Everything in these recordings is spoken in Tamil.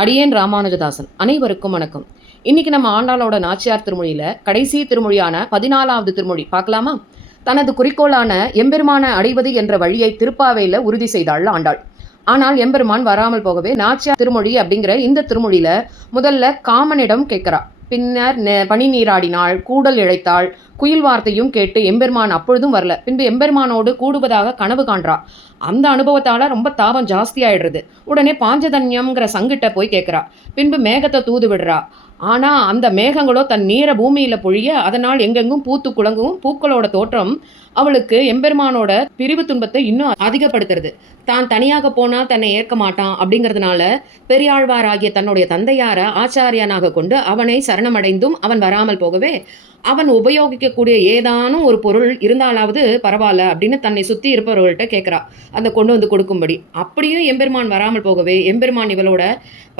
அடியேன் ராமானுஜதாசன். அனைவருக்கும் வணக்கம். இன்னைக்கு நம்ம ஆண்டாளோட நாச்சியார் திருமொழியில கடைசி திருமொழியான 14வது திருமொழி பார்க்கலாமா? தனது குறிக்கோளான எம்பெருமான அடைவது என்ற வழியை திருப்பாவையில உறுதி செய்தாள் ஆண்டாள். ஆனால் எம்பெருமான் வராமல் போகவே நாச்சியார் திருமொழி அப்படிங்கிற இந்த திருமொழியில முதல்ல காமனிடம் கேட்கிறா. பின்னர் பனி நீராடினாள், கூடல் இழைத்தாள், குயில் வார்த்தையும் கேட்டு எம்பெருமான் அப்பொழுதும் வரல. பின்பு எம்பெருமானோடு கூடுவதாக கனவு காண்றா. அந்த அனுபவத்தால ரொம்ப தாபம் ஜாஸ்தி ஆயிடுறது. உடனே பாஞ்சதன்யம்ங்கிற சங்கிட்ட போய் கேட்கிறா. பின்பு மேகத்தை தூது விடுறா. ஆனா அந்த மேகங்களோ தன் நீரை பூமியில பொழிய அதனால் எங்கெங்கும் பூத்து குலங்கும் பூக்களோட தோற்றம் அவளுக்கு எம்பெருமானோட பிரிவு துன்பத்தை இன்னும் அதிகப்படுத்துறது. தான் தனியாக போனால் தன்னை ஏற்க மாட்டான் அப்படிங்கிறதுனால பெரியாழ்வார் ஆகிய தன்னுடைய தந்தையார ஆச்சாரியனாக கொண்டு அவனை சரணமடைந்தும் அவன் வராமல் போகவே அவன் உபயோகிக்கக்கூடிய ஏதானும் ஒரு பொருள் இருந்தாலாவது பரவாயில்ல அப்படின்னு தன்னை சுற்றி இருப்பவர்கள்ட்ட கேட்குறா, அந்த கொண்டு வந்து கொடுக்கும்படி. அப்படியும் எம்பெருமான் வராமல் போகவே எம்பெருமான் இவளோட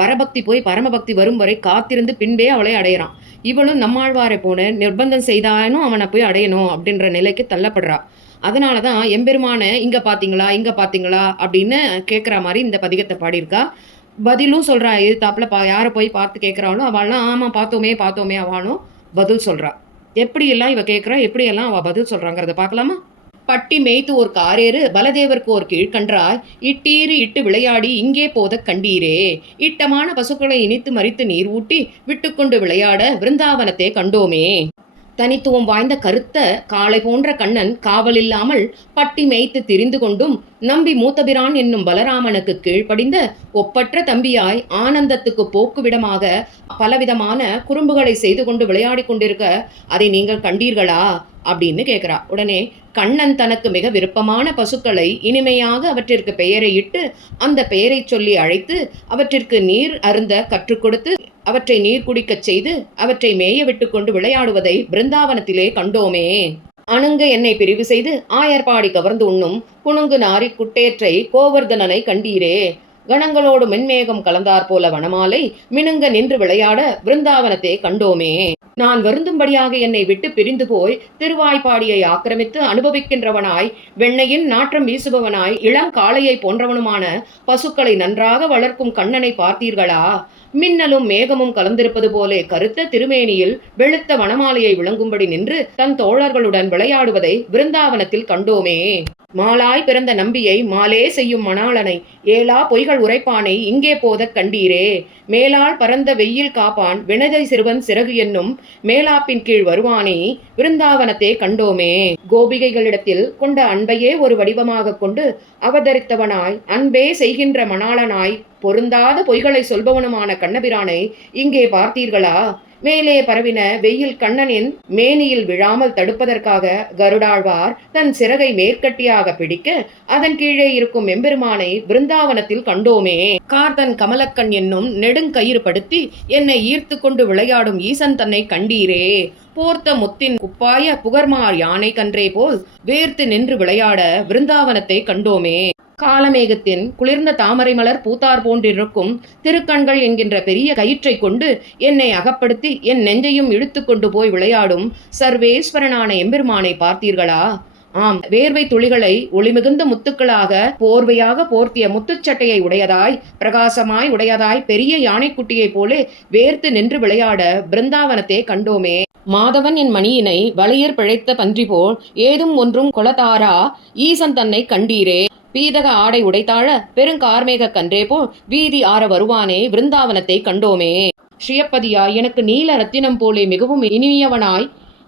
பரபக்தி போய் பரமபக்தி வரும் வரை காத்திருந்து பின்பே அவளை அடையிறான். இவளும் நம்மாழ்வாரை போன நிர்பந்தம் செய்தானும் அவனை போய் அடையணும் அப்படின்ற நிலைக்கு தள்ளப்படுறா. அதனால தான் எம்பெருமானை இங்கே பார்த்தீங்களா அப்படின்னு கேட்குற மாதிரி இந்த பதிகத்தை பாடியிருக்கா. பதிலும் சொல்கிறா. எதிர்த்தாப்புல யாரை போய் பார்த்து கேட்குறாலும் அவள்லாம் ஆமாம் பார்த்தோமே அவளும் பதில் சொல்கிறா. எப்படியெல்லாம் இவ கேட்குறா, எப்படியெல்லாம் அவள் பதில் சொல்கிறாங்கிறத பார்க்கலாமா? பட்டி மேய்த்து ஒரு காரேறு பலதேவர்க்கு ஒரு கீழ்கன்றாய் இட்டீறு இட்டு விளையாடி இங்கே போத கண்டீரே. இட்டமான பசுக்களை இனித்து மறித்து நீர் ஊட்டி விட்டுக்கொண்டு விளையாட விருந்தாவனத்தை கண்டோமே. தனித்துவம் வாய்ந்த கருத்த காளை போன்ற கண்ணன் காவலில்லாமல் பட்டி மேய்த்து திரிந்து கொண்டும் நம்பி மூத்தபிரான் என்னும் பலராமனுக்கு கீழ்ப்படிந்த ஒப்பற்ற தம்பியாய் ஆனந்தத்துக்கு போக்குவிடமாக பலவிதமான குறும்புகளை செய்து கொண்டு விளையாடி கொண்டிருக்க அதை நீங்கள் கண்டீர்களா அப்படின்னு கேட்குறா. உடனே கண்ணன் தனக்கு மிக விருப்பமான பசுக்களை இனிமையாக அவற்றிற்கு பெயரை இட்டு அந்த பெயரை சொல்லி அழைத்து அவற்றிற்கு நீர் அருந்த கற்றுக் கொடுத்து அவற்றை நீர் குடிக்கச் செய்து அவற்றை மேய விட்டு கொண்டு விளையாடுவதை பிருந்தாவனத்திலே கண்டோமே. அணுங்க என்னை பிரிவு செய்து ஆயர்பாடி கவர்ந்து உண்ணும் குணுங்கு நாரி குட்டேற்றை கோவர்தனனை கண்டீரே. கணங்களோடு மென்மேகம் கலந்தார் போல வனமாலை மினுங்க நின்று விளையாட பிருந்தாவனத்தை கண்டோமே. நான் வருந்தும்படியாக என்னை விட்டு பிரிந்து போய் திருவாய்ப்பாடியை ஆக்கிரமித்து அனுபவிக்கின்றவனாய் வெண்ணையின் நாற்றம் வீசுபவனாய் இளம் காளையை போன்றவனுமான பசுக்களை நன்றாக வளர்க்கும் கண்ணனை பார்த்தீர்களா? மின்னலும் மேகமும் கலந்திருப்பது போலே கருத்த திருமேனியில் வெளுத்த வனமாலையை விளங்கும்படி நின்று தன் தோழர்களுடன் விளையாடுவதை பிருந்தாவனத்தில் கண்டோமே. மாலாய் பிறந்த நம்பியை மாலே செய்யும் மணாளனை ஏலா பொய்கள் உரைப்பானை இங்கே போத கண்டீரே. மேலால் பரந்த வெயில் காப்பான் வினதை சிறுவன் சிறகு என்னும் மேலாப்பின் கீழ் வருவானே விருந்தாவனத்தை கண்டோமே. கோபிகைகளிடத்தில் கொண்ட அன்பையே ஒரு வடிவமாக கொண்டு அவதரித்தவனாய் அன்பே செய்கின்ற மணாளனாய் பொருந்தாத பொய்களை சொல்பவனுமான கண்ணபிரானை இங்கே பார்த்தீர்களா? மேலே பரவின வெயில் கண்ணனின் மேனியில் விழாமல் தடுப்பதற்காக கருடாழ்வார் தன் சிறகை மேற்கட்டியாக பிடிக்க அதன் கீழே இருக்கும் எம்பெருமானை பிருந்தாவனத்தில் கண்டோமே. கார்தன் கமலக்கண் என்னும் நெடுங்கயிறு படுத்தி என்னை ஈர்த்து கொண்டு விளையாடும் ஈசன் தன்னை கண்டீரே. போர்த்த முத்தின் குப்பாய புகர்மார் யானை கன்றே போல் வேர்த்து நின்று விளையாட பிருந்தாவனத்தை கண்டோமே. காலமேகத்தின் குளிர்ந்த தாமரை மலர் பூத்தார் போன்றிருக்கும் திருக்கண்கள் என்கின்ற பெரிய கயிற்றை கொண்டு என்னை அகப்படுத்தி என் நெஞ்சையும் இழுத்து கொண்டு போய் விளையாடும் சர்வேஸ்வரனான எம்பெருமானை பார்த்தீர்களா? ஆம், வேர்வை துளிகளை ஒளிமிகுந்த முத்துக்களாக போர்வையாக போர்த்திய முத்துச்சட்டையை உடையதாய் பிரகாசமாய் உடையதாய் பெரிய யானைக்குட்டியை போலே வேர்த்து நின்று விளையாட பிருந்தாவனத்தை கண்டோமே. மாதவன் என் மணியினை வளையர் பிழைத்த பன்றி போல் ஏதும் ஒன்றும் கொலதாரா ஈசன் தன்னை கண்டீரே. பீதக ஆடை உடைத்தாழ பெருங்கார்மேக கன்றே போல் வீதி ஆற வருவானே விருந்தாவனத்தை கண்டோமே. ஸ்ரீயப்பதியா எனக்கு நீல ரத்தினம் போலே மிகவும் இனியவனாய்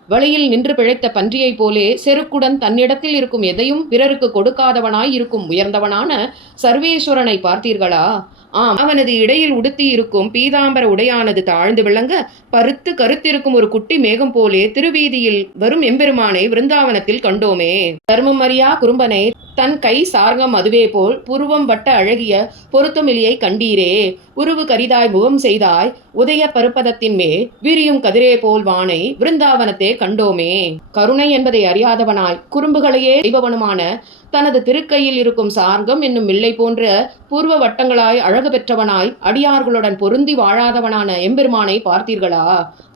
வழியில் நின்று பிழைத்த பன்றியைப் போலே செருக்குடன் தன்னிடத்தில் இருக்கும் எதையும் பிறருக்கு கொடுக்காதவனாய் இருக்கும் உயர்ந்தவனான சர்வேஸ்வரனை பார்த்தீர்களா? ஆம், அவனது இடையில் உடுத்தி இருக்கும் பீதாம்பர உடையானது தாழ்ந்து விளங்க பருத்து கருத்திருக்கும் ஒரு குட்டி மேகம் போலே திருவீதியில் வரும் எம்பெருமானை விருந்தாவனத்தில் கண்டோமே. தர்மம் அறியா குறும்பனை தன் கை சார்கம் அதுவே போல் புருவம் வட்ட அழகிய பொருத்தமிலியை கண்டீரே. உருவு கரிதாய் முகம் செய்தாய் உதய பருப்பதத்தின் மேல் விரியும் கதிரே போல் வானை விருந்தாவனத்தை கண்டோமே. கருணை என்பதை அறியாதவனாய் குறும்புகளையே செய்பவனுமான தனது திருக்கையில் இருக்கும் சார்கம் என்னும் மில்லை போன்ற பூர்வ வட்டங்களாய் அழகு பெற்றவனாய் அடியார்களுடன் பொருந்தி வாழாதவனான எம்பெருமானை பார்த்தீர்களா?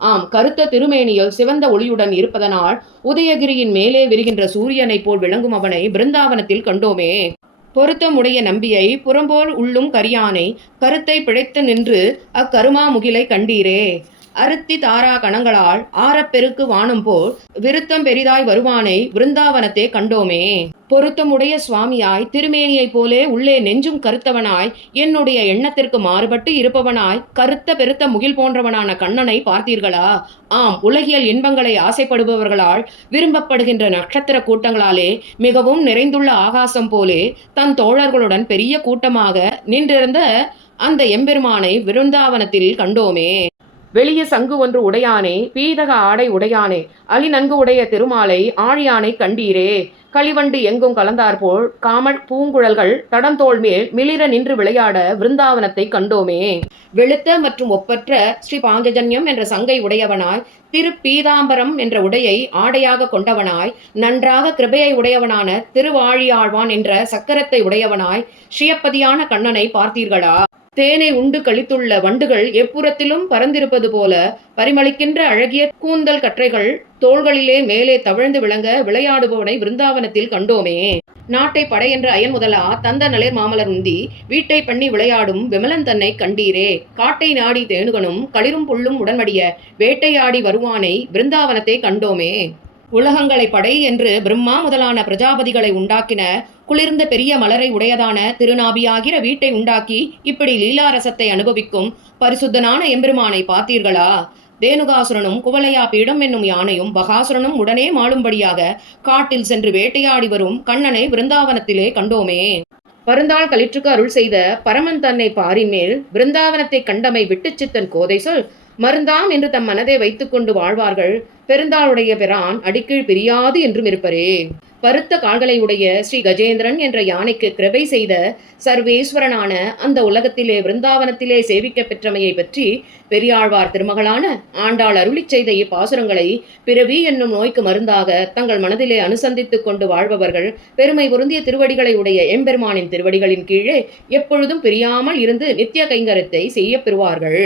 ஆம், கருத்த திருமேனியில் சிவந்த ஒளியுடன் இருப்பதனால் உதயகிரியின் மேலே விரிகின்ற சூரியனைப் போல் விளங்கும் அவனை பிருந்தாவனத்தில் கண்டோமே. பொருத்தமுடைய நம்பியை புறம்போல் உள்ளும் கரியானை கருத்தை பிழைத்து நின்று அக்கருமா முகிலை கண்டீரே. அருத்தி தாரா கணங்களால் ஆரப்பெருக்கு வானம் போல் விருத்தம் பெரிதாய் வருவானை விருந்தாவனத்தே கண்டோமே. பொருத்தமுடைய சுவாமியாய் திருமேனியைப் போலே உள்ளே நெஞ்சும் கருத்தவனாய் என்னுடைய எண்ணத்திற்கு மாறுபட்டு இருப்பவனாய் கருத்த பெருத்த முகில் போன்றவனான கண்ணனை பார்த்தீர்களா? ஆம், உலகியல் இன்பங்களை ஆசைப்படுபவர்களால் விரும்பப்படுகின்ற நட்சத்திர கூட்டங்களாலே மிகவும் நிறைந்துள்ள ஆகாசம் போலே தன் தோழர்களுடன் பெரிய கூட்டமாக நின்றிருந்த அந்த எம்பெருமானை விருந்தாவனத்தில் கண்டோமே. வெளிய சங்கு ஒன்று உடையானே, பீதக ஆடை உடையானே, அலி நன்கு உடைய திருமாலை ஆழியானை கண்டீரே. களிவண்டு எங்கும் கலந்தாற்போல் காமல் பூங்குழல்கள் தடந்தோள் மேல் மிளிர நின்று விளையாட விருந்தாவனத்தை கண்டோமே. வெளுத்த மற்றும் ஒப்பற்ற ஸ்ரீ பாஞ்சஜன்யம் என்ற சங்கை உடையவனாய், திரு பீதாம்பரம் என்ற உடையை ஆடையாக கொண்டவனாய், நன்றாக கிருபையை உடையவனான திருவாழியாழ்வான் என்ற சக்கரத்தை உடையவனாய் ஸ்ரீயப்பதியான கண்ணனை பார்த்தீர்களா? தேனை உண்டு கழித்துள்ள வண்டுகள் எப்புறத்திலும் பறந்திருப்பது போல பரிமளிக்கின்ற அழகிய கூந்தல் கற்றைகள் தோள்களிலே மேலே தவழ்ந்து விளங்க விளையாடுபவனை விருந்தாவனத்தில் கண்டோமே. நாட்டை படையென்ற அயன் முதலா தந்த நளிர் மாமலர் உந்தி வீட்டை பண்ணி விளையாடும் விமலன் தன்னை கண்டீரே. காட்டை நாடி தேனுகனும் களிரும் புல்லும் உடன்படிய வேட்டையாடி வருவானை விருந்தாவனத்தை கண்டோமே. உலகங்களை படை என்று பிரம்மா முதலான பிரஜாபதிகளை உண்டாக்கின குளிர்ந்த பெரிய மலரை உடையதான திருநாபியாகிற வீட்டை உண்டாக்கி இப்படி லீலாரசத்தை அனுபவிக்கும் பரிசுத்தனான எம்பெருமானை பார்த்தீர்களா? தேனுகாசுரனும் குவலையா பீடம் என்னும் யானையும் பகாசுரனும் உடனே மாளும்படியாக காட்டில் சென்று வேட்டையாடி வரும் கண்ணனை விருந்தாவனத்திலே கண்டோமே. பருந்தாள் களிற்றுக்கு அருள் செய்த பரமன் தன்னை பாரிமேல் விருந்தாவனத்தை கண்டமை விட்டு சித்தன் கோதை சொல் மருந்தாம் என்று தம் மனதை வைத்துக்கொண்டு வாழ்வார்கள். பெருந்தாளுடைய பிரான் அடிக்கீழ் பிரியாது என்றும் இருப்பரே. பருத்த கால்களை உடைய ஸ்ரீ கஜேந்திரன் என்ற யானைக்கு கிருபை செய்த சர்வேஸ்வரனான அந்த உலகத்திலே விருந்தாவனத்திலே சேவிக்க பெற்றமையை பற்றி பெரியாழ்வார் திருமகளான ஆண்டாள் அருளிச் செய்த இப்பாசுரங்களை பிறவி என்னும் நோய்க்கு மருந்தாக தங்கள் மனதிலே அனுசந்தித்துக் கொண்டு வாழ்பவர்கள் பெருமை பொருந்திய திருவடிகளை உடைய எம்பெருமானின் திருவடிகளின் கீழே எப்பொழுதும் பிரியாமல் இருந்து நித்திய கைங்கரத்தை செய்ய பெறுவார்கள்.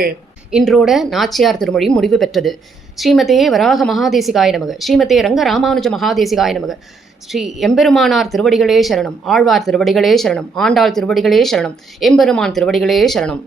இன்றோட நாச்சியார் திருமொழி முடிவு பெற்றது. ஸ்ரீமதே வராக மகாதேசிகாய நமக. ஸ்ரீமதே ரங்க ராமானுஜ மகாதேசிகாய நமக. ஸ்ரீ எம்பெருமானார் திருவடிகளே சரணம். ஆழ்வார் திருவடிகளே சரணம். ஆண்டாள் திருவடிகளே சரணம். எம்பெருமான் திருவடிகளே சரணம்.